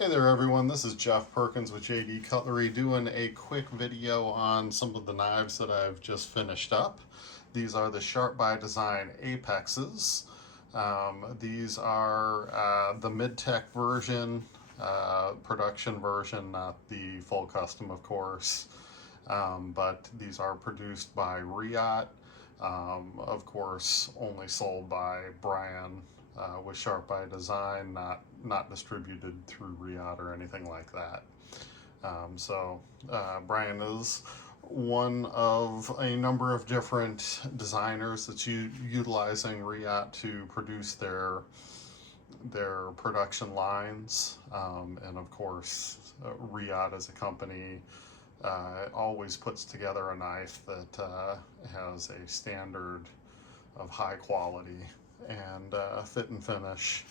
Hey there everyone, this is Jeff Perkins with JD Cutlery doing a quick video on some of the knives that I've just finished up. These are the Sharp by Design Apexes. These are the mid-tech version, production version, not the full custom of course. But these are produced by Riot, of course only sold by Brian with Sharp by Design, not distributed through Riot or anything like that. Brian is one of a number of different designers that's utilizing Riot to produce their production lines, and of course Riot as a company always puts together a knife that has a standard of high quality and fit and finish,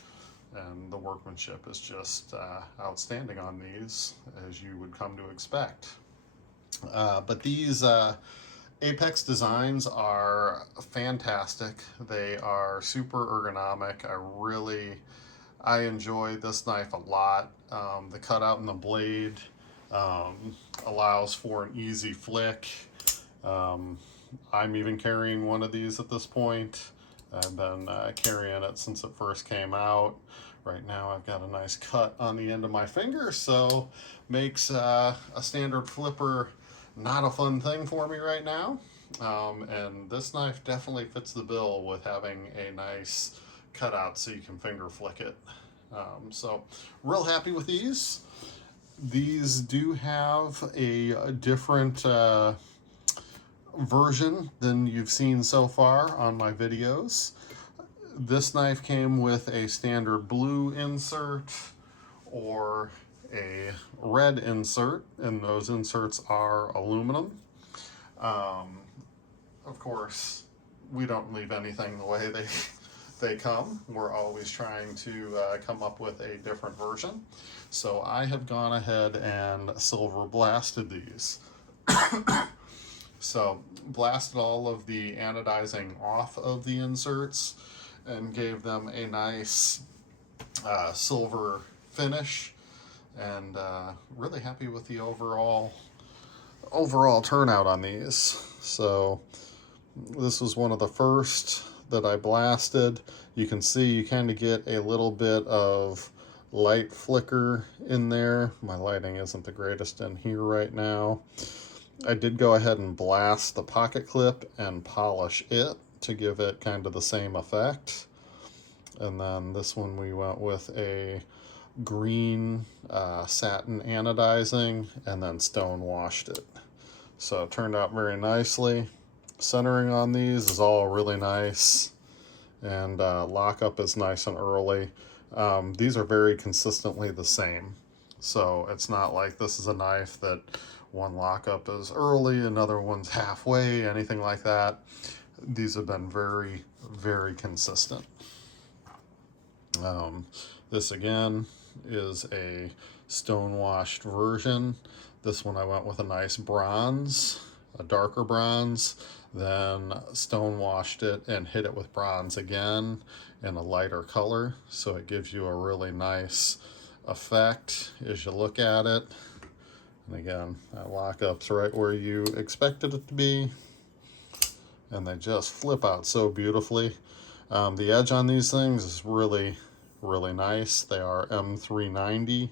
and the workmanship is just outstanding on these, as you would come to expect. But these Apex designs are fantastic. They are super ergonomic. I enjoy this knife a lot. The cutout in the blade allows for an easy flick. I'm even carrying one of these at this point. I've been carrying it since it first came out. Right now I've got a nice cut on the end of my finger, so makes a standard flipper not a fun thing for me right now. And this knife definitely fits the bill with having a nice cutout so you can finger flick it. So real happy with these. These do have a different version than you've seen so far on my videos. This knife came with a standard blue insert or a red insert, and those inserts are aluminum. Of course, we don't leave anything the way they come. We're always trying to come up with a different version. So I have gone ahead and silver blasted these. So blasted all of the anodizing off of the inserts and gave them a nice silver finish, and really happy with the overall turnout on these. So this was one of the first that I blasted. You can see you kind of get a little bit of light flicker in there. My lighting isn't the greatest in here right now. I did go ahead and blast the pocket clip and polish it to give it kind of the same effect. And then this one we went with a green satin anodizing and then stone washed it. So it turned out very nicely. Centering on these is all really nice, and lockup is nice and early. These are very consistently the same. So it's not like this is a knife that one lockup is early, another one's halfway, anything like that. These have been very, very consistent. This again is a stone-washed version. This one I went with a nice bronze, a darker bronze, then stone-washed it and hit it with bronze again in a lighter color. So it gives you a really nice effect as you look at it. And again, that lockup's right where you expected it to be. And they just flip out so beautifully. The edge on these things is really, really nice. They are M390,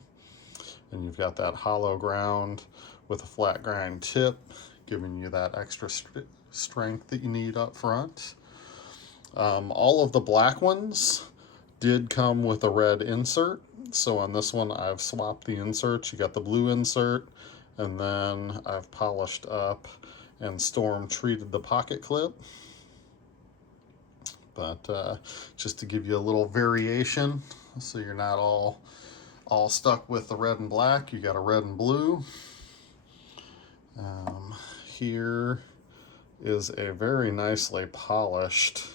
and you've got that hollow ground with a flat grind tip, giving you that extra strength that you need up front. All of the black ones did come with a red insert. So on this one, I've swapped the inserts. You got the blue insert, and then I've polished up and storm treated the pocket clip. But just to give you a little variation, so you're not all stuck with the red and black, you got a red and blue. Here is a very nicely polished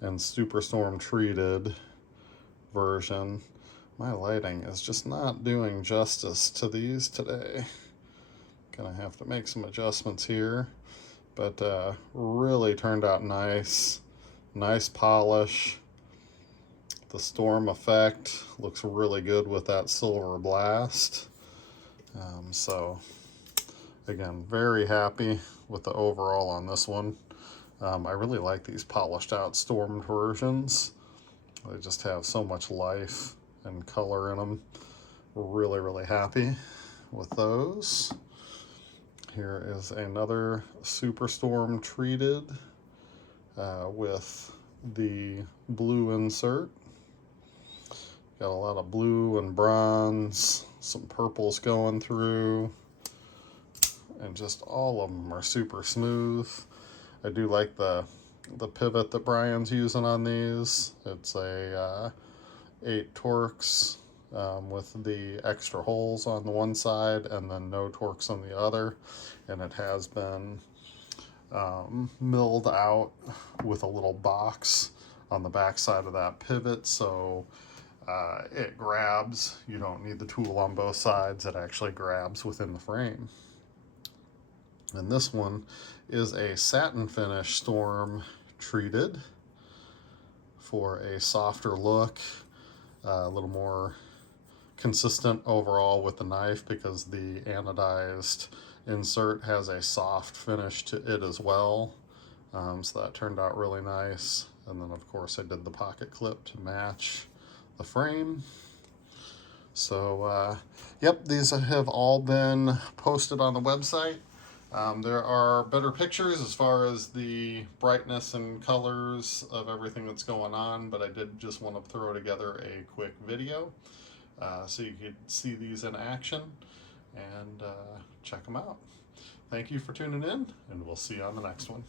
and superstorm treated version. My lighting is just not doing justice to these today. Gonna have to make some adjustments here, but really turned out nice polish. The storm effect looks really good with that silver blast. So again, very happy with the overall on this one. I really like these polished out stormed versions. They just have so much life and color in them. Really, really happy with those. Here is another Superstorm treated with the blue insert. Got a lot of blue and bronze, some purples going through, and just all of them are super smooth. I do like the pivot that Brian's using on these. It's a 8 Torx with the extra holes on the one side and then no Torx on the other, and it has been milled out with a little box on the back side of that pivot, so it grabs. You don't need the tool on both sides. It actually grabs within the frame. And this one is a satin finish storm treated for a softer look, a little more consistent overall with the knife, because the anodized insert has a soft finish to it as well. So that turned out really nice. And then of course I did the pocket clip to match the frame. So yep, these have all been posted on the website. There are better pictures as far as the brightness and colors of everything that's going on, but I did just want to throw together a quick video so you could see these in action and check them out. Thank you for tuning in, and we'll see you on the next one.